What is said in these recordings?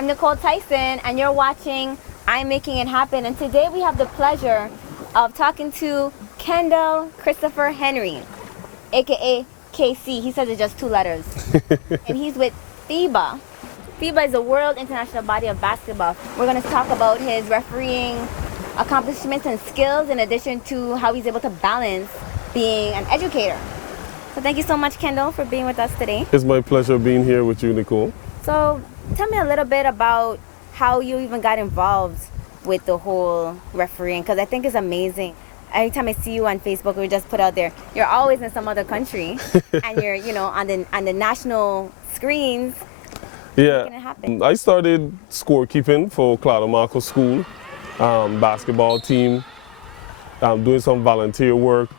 I'm Nicole Tyson, and you're watching I'm Making It Happen. And today we have the pleasure of talking to Kendall Christopher Henry, aka KC. He says it's just 2 letters. And he's with FIBA. FIBA is the World International Body of Basketball. We're going to talk about his refereeing accomplishments and skills, in addition to how he's able to balance being an educator. So thank you so much, Kendall, for being with us today. It's my pleasure being here with you, Nicole. So tell me a little bit about how you even got involved with the whole refereeing, because I think it's amazing. Every time I see you on Facebook, we just put out there, you're always in some other country and you're, on the national screens. Yeah, making it happen. I started scorekeeping for Claudio Marco School basketball team, doing some volunteer work.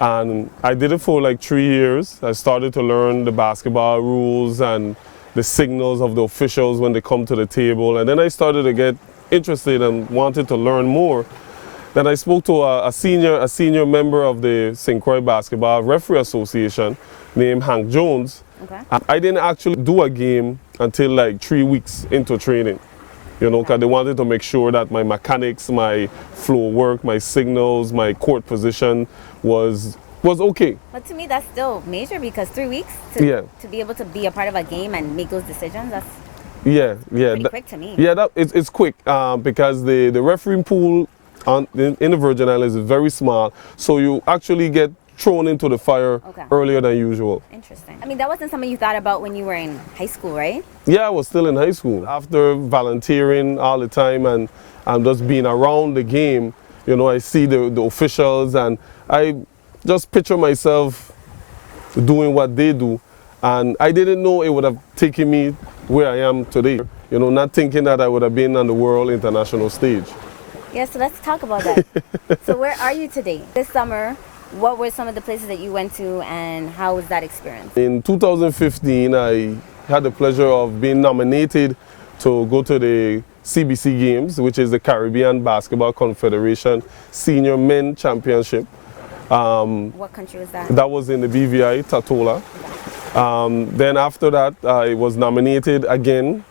And I did it for like 3 years. I started to learn the basketball rules and the signals of the officials when they come to the table. And then I started to get interested and wanted to learn more. Then I spoke to a senior member of the St. Croix Basketball Referee Association named Hank Jones. Okay. And I didn't actually do a game until like 3 weeks into training. Because they wanted to make sure that my mechanics, my floor work, my signals, my court position was okay. But to me, that's still major, because 3 weeks to be able to be a part of a game and make those decisions, that's pretty quick to me. Yeah, it's quick because the refereeing pool in the Virgin Islands is very small, so you actually get thrown into the fire earlier than usual. Interesting. I mean, that wasn't something you thought about when you were in high school, right? Yeah, I was still in high school. After volunteering all the time and just being around the game, I see the officials, and I just picture myself doing what they do. And I didn't know it would have taken me where I am today. Not thinking that I would have been on the world international stage. Yeah, so let's talk about that. So where are you today? This summer, what were some of the places that you went to, and how was that experience? In 2015, I had the pleasure of being nominated to go to the CBC Games, which is the Caribbean Basketball Confederation Senior Men Championship. What country was that? That was in the BVI, Tatola. Then after that, I was nominated again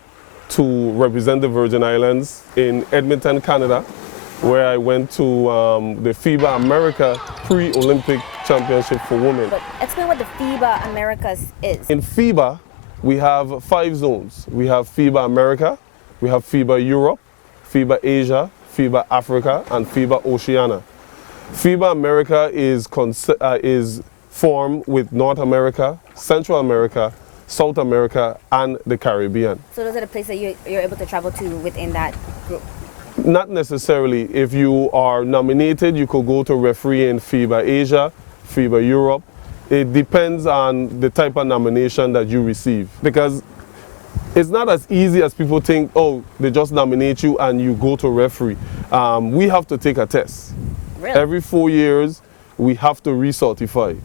to represent the Virgin Islands in Edmonton, Canada, where I went to the FIBA America Pre-Olympic Championship for women. But explain what the FIBA Americas is. In FIBA, we have 5 zones. We have FIBA America, we have FIBA Europe, FIBA Asia, FIBA Africa, and FIBA Oceania. FIBA America is formed with North America, Central America, South America, and the Caribbean. So those are the places that you're able to travel to within that group? Not necessarily. If you are nominated, you could go to referee in FIBA Asia, FIBA Europe. It depends on the type of nomination that you receive, because it's not as easy as people think. Oh, they just nominate you and you go to referee. We have to take a test. Really? Every 4 years, we have to recertify.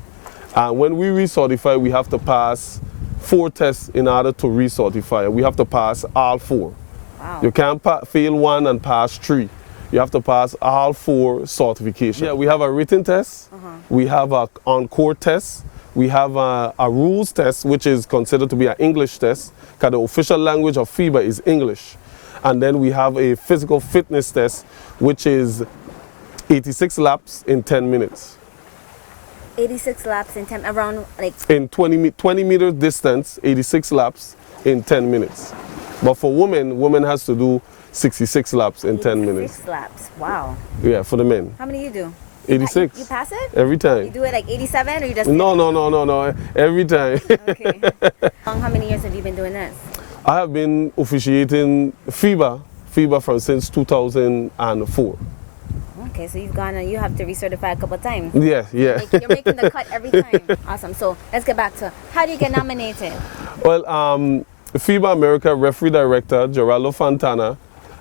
And when we recertify, we have to pass 4 tests in order to recertify. We have to pass all 4. Wow. You can't fail 1 and pass 3. You have to pass all 4 certifications. Yeah, we have a written test. We have an on-court test. We have a rules test, which is considered to be an English test, because the official language of FIBA is English. And then we have a physical fitness test, which is 86 laps in 10 minutes. 86 laps in 10, around like... In 20 meters distance, 86 laps in 10 minutes. But for women has to do 66 laps in 10 minutes. 86 laps, wow. Yeah, for the men. How many you do? 86. You pass it? Every time. You do it like 87, or you just... No. Every time. Okay. How many years have you been doing this? I have been officiating FIBA since 2004. Okay, so you've gone and you have to recertify a couple of times. Yeah. You're making the cut every time. Awesome. So let's get back to, how do you get nominated? Well, FIBA America referee director Geraldo Fontana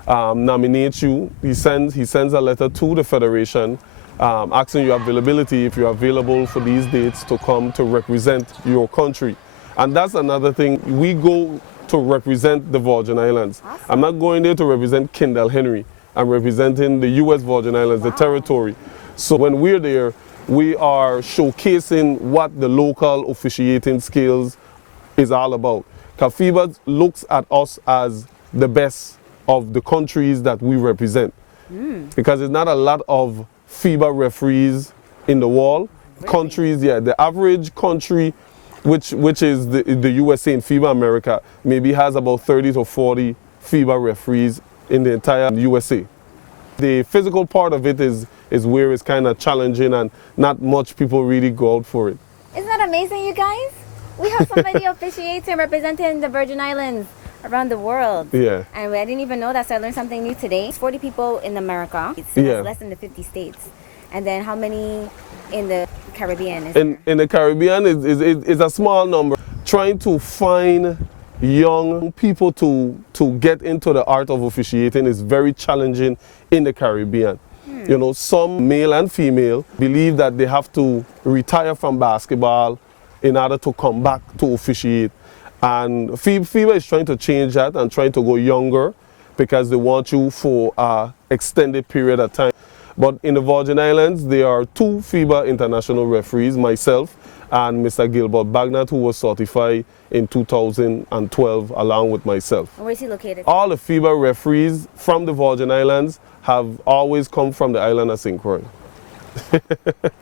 nominates you. He sends a letter to the federation asking your availability, if you're available for these dates to come to represent your country. And that's another thing. We go to represent the Virgin Islands. Awesome. I'm not going there to represent Kendall Henry. I'm representing the U.S. Virgin Islands, the territory. So when we're there, we are showcasing what the local officiating skills is all about. FIBA looks at us as the best of the countries that we represent. Because there's not a lot of FIBA referees in the world. Really? Countries, yeah, the average country, which is the USA and FIBA America, maybe has about 30 to 40 FIBA referees in the entire USA. The physical part of it is where it's kind of challenging and not much people really go out for it. Isn't that amazing, you guys? We have somebody officiating and representing the Virgin Islands around the world. Yeah. And I didn't even know that, so I learned something new today. It's 40 people in America. It's Yeah. less than the 50 states. And then how many in the Caribbean? In the Caribbean is a small number. Trying to find young people to get into the art of officiating is very challenging in the Caribbean. You know, some male and female believe that they have to retire from basketball in order to come back to officiate. And FIBA is trying to change that and trying to go younger because they want you for an extended period of time. But in the Virgin Islands, there are 2 FIBA international referees, myself and Mr. Gilbert Bagnat, who was certified in 2012 along with myself. Where is he located? All the FIBA referees from the Virgin Islands have always come from the island of St. Croix.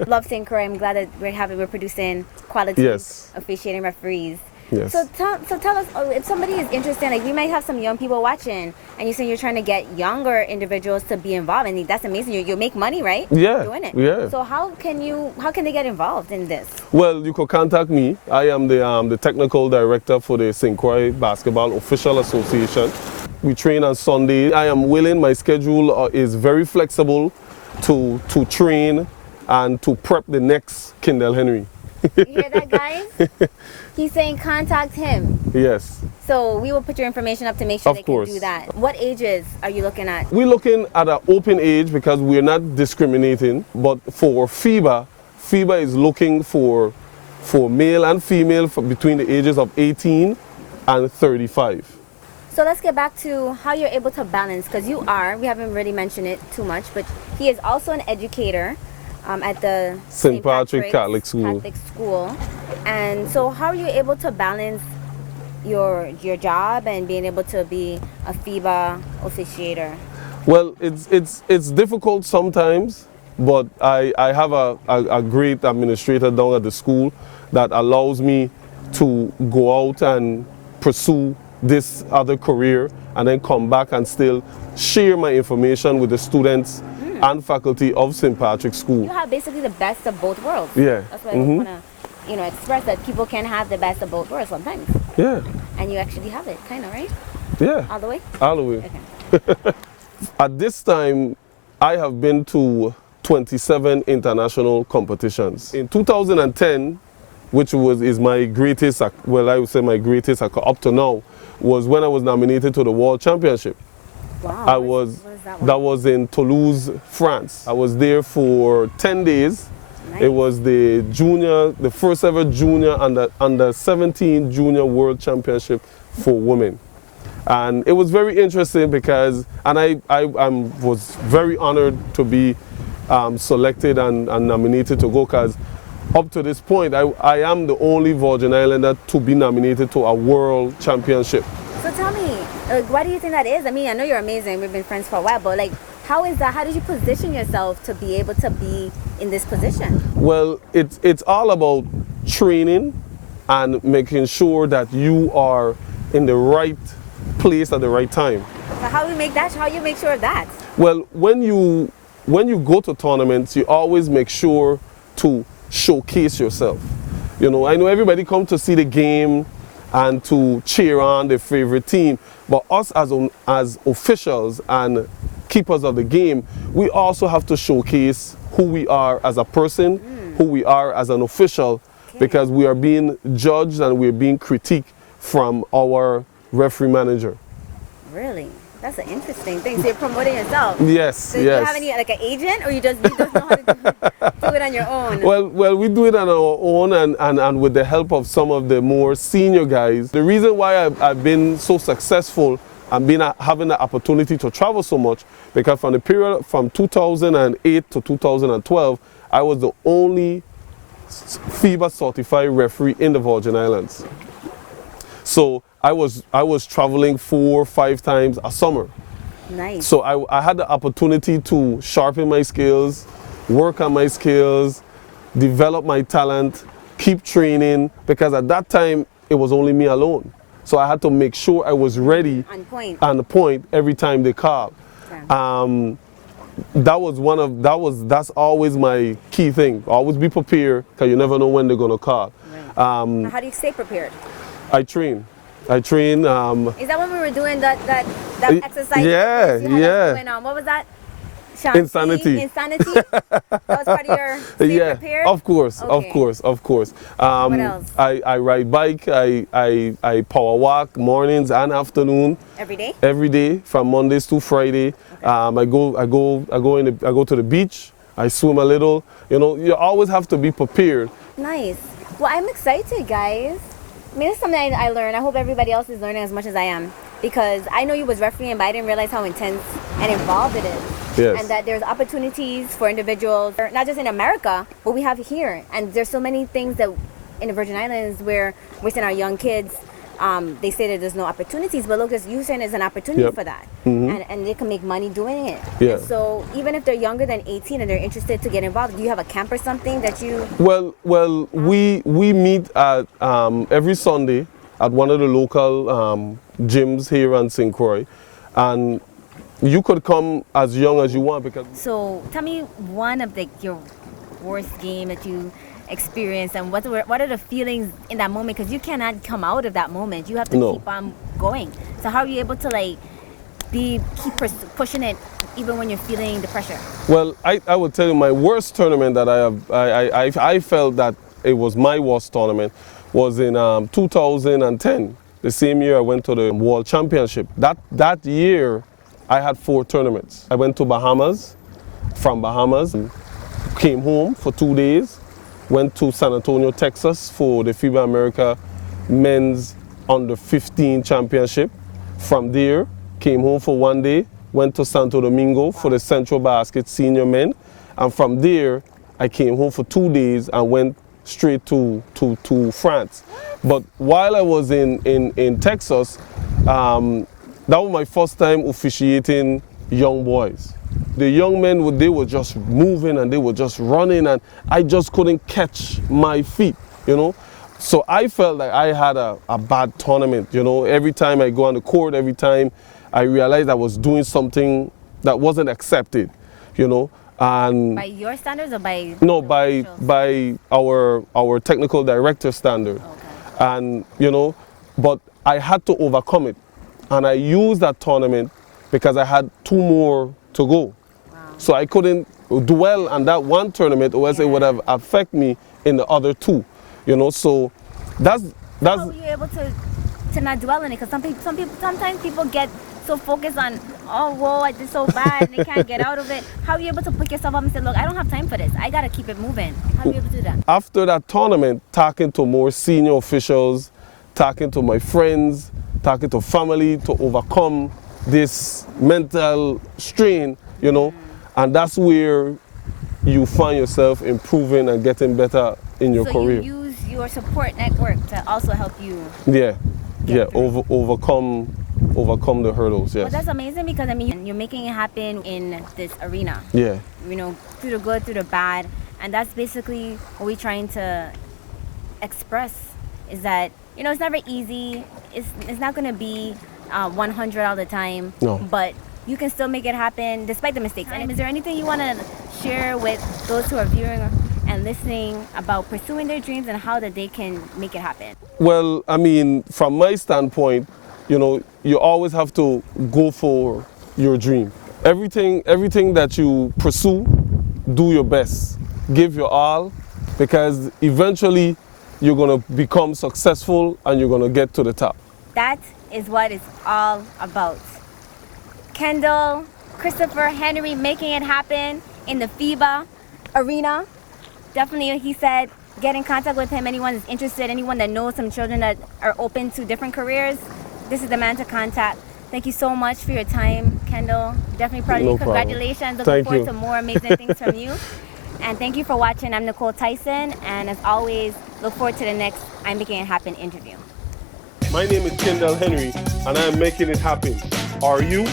Love St. Croix. I'm glad that we're producing quality Yes. officiating referees. Yes. So tell us, if somebody is interested, like we might have some young people watching, and you say you're trying to get younger individuals to be involved, and that's amazing. You make money, right? Yeah, Doing it. yeah. So how can they get involved in this? Well, you could contact me. I am the technical director for the St. Croix Basketball Official Association. We train on Sunday. I am willing. My schedule is very flexible to train and to prep the next Kendall Henry. You hear that, guys? He's saying contact him. Yes. So we will put your information up to make sure Of they course. can do that. What ages are you looking at? We're looking at an open age because we're not discriminating. But for FIBA is looking for male and female between the ages of 18 and 35. So let's get back to how you're able to balance, because we haven't really mentioned it too much, but he is also an educator at the St. Patrick Catholic School. And so how are you able to balance your job and being able to be a FIBA officiator? Well, it's difficult sometimes, but I have a great administrator down at the school that allows me to go out and pursue this other career and then come back and still share my information with the students and faculty of St. Patrick's School. You have basically the best of both worlds. Yeah. That's why I want to, express that people can have the best of both worlds sometimes. Yeah. And you actually have it, kind of, right? Yeah. All the way? All the way. Okay. At this time, I have been to 27 international competitions. In 2010, which is my greatest, well, I would say my greatest up to now, was when I was nominated to the World Championship. Wow. What is That was in Toulouse, France. I was there for 10 days. Nice. It was the first ever junior under 17 junior world championship for women. And it was very interesting because, and I was very honored to be selected and nominated to go, because up to this point, I am the only Virgin Islander to be nominated to a world championship. So tell me, why do you think that is? I mean, I know you're amazing. We've been friends for a while, but how is that? How did you position yourself to be able to be in this position? Well, it's all about training and making sure that you are in the right place at the right time. So how do you make that? How do you make sure of that? Well, when you go to tournaments, you always make sure to showcase yourself. I know everybody comes to see the game and to cheer on their favorite team, but us as officials and keepers of the game, we also have to showcase who we are as a person, who we are as an official, because we are being judged and we're being critiqued from our referee manager. Really? That's an interesting thing. So you're promoting yourself. Yes, so yes. Do you have any, like an agent, or you just know how to do it on your own? Well, we do it on our own and with the help of some of the more senior guys. The reason why I've been so successful and having the opportunity to travel so much, because from the period from 2008 to 2012, I was the only FIBA certified referee in the Virgin Islands. So I was traveling 4 or 5 times a summer. Nice. So I had the opportunity to sharpen my skills, work on my skills, develop my talent, keep training, because at that time it was only me alone. So I had to make sure I was ready on the point every time they called. Yeah. That's always my key thing. Always be prepared, because you never know when they're gonna call. Right. How do you stay prepared? I train. Is that when we were doing that exercise? Yeah, yeah. What was that? Shanti? Insanity. That was part of your stay prepared? Of course, Okay. of course. What else? I ride bike, I power walk mornings and afternoon. Every day? Every day from Mondays to Friday. Okay. I go to the beach, I swim a little. You know, you always have to be prepared. Nice. Well, I'm excited, guys. I mean, it's something I learned. I hope everybody else is learning as much as I am, because I know you was refereeing, but I didn't realize how intense and involved it is. Yes. And that there's opportunities for individuals, not just in America, but we have here. And there's so many things that in the Virgin Islands where we're sending our young kids, they say that there's no opportunities, but look, you saying there's an opportunity for that. And they can make money doing it. Yeah. And so even if they're younger than 18 and they're interested to get involved, do you have a camp or something that you... Well, we meet at every Sunday at one of the local gyms here in St. Croix, and you could come as young as you want, because... So tell me one of your worst game that you experienced, and what are the feelings in that moment, because you cannot come out of that moment. You have to keep on going. So how are you able to keep pushing it even when you're feeling the pressure? Well, I would tell you my worst tournament that I felt that it was my worst tournament was in 2010. The same year I went to the World Championship. That year I had 4 tournaments. I went to Bahamas, from Bahamas, came home for 2 days, went to San Antonio, Texas for the FIBA America Men's Under 15 Championship. From there, came home for 1 day, went to Santo Domingo for the Central Basket Senior Men, and from there I came home for 2 days and went straight to France. But while I was in Texas, that was my first time officiating young boys. The young men, they were just moving and they were just running, and I just couldn't catch my feet, you know. So I felt like I had a bad tournament, you know. Every time I go on the court, every time I realized I was doing something that wasn't accepted, you know. And by your standards or by... No, by our technical director standard. Okay. And, you know, but I had to overcome it. And I used that tournament because I had 2 more to go. Wow. So I couldn't dwell on that one tournament, or else it would have affected me in the other 2. You know, so that's how were you able to not dwell in it? Because sometimes people get so focused on, oh, whoa, I did so bad, and they can't get out of it. How are you able to pick yourself up and say, look, I don't have time for this. I got to keep it moving. How are you able to do that? After that tournament, talking to more senior officials, talking to my friends, talking to family to overcome this mental strain, you know, and that's where you find yourself improving and getting better in your career. So you use your support network to also help you. Overcome the hurdles. Yes. Well, that's amazing, because I mean you're making it happen in this arena. Yeah. You know, through the good, through the bad, and that's basically what we're trying to express. Is that, you know, it's never easy. It's not going to be 100 all the time. No. But you can still make it happen despite the mistakes. And is there anything you want to share with those who are viewing and listening about pursuing their dreams and how that they can make it happen? Well, I mean, from my standpoint, you know, you always have to go for your dream. Everything that you pursue, do your best. Give your all, because eventually you're going to become successful and you're going to get to the top. That is what it's all about. Kendall, Christopher Henry making it happen in the FIBA arena. Definitely, he said, get in contact with him. Anyone is interested, anyone that knows some children that are open to different careers, this is the man to contact. Thank you so much for your time, Kendall. Definitely proud of you. Congratulations. Looking forward to more amazing things from you. And thank you for watching. I'm Nicole Tyson. And as always, look forward to the next I'm Making It Happen interview. My name is Kendall Henry, and I am making it happen. Are you?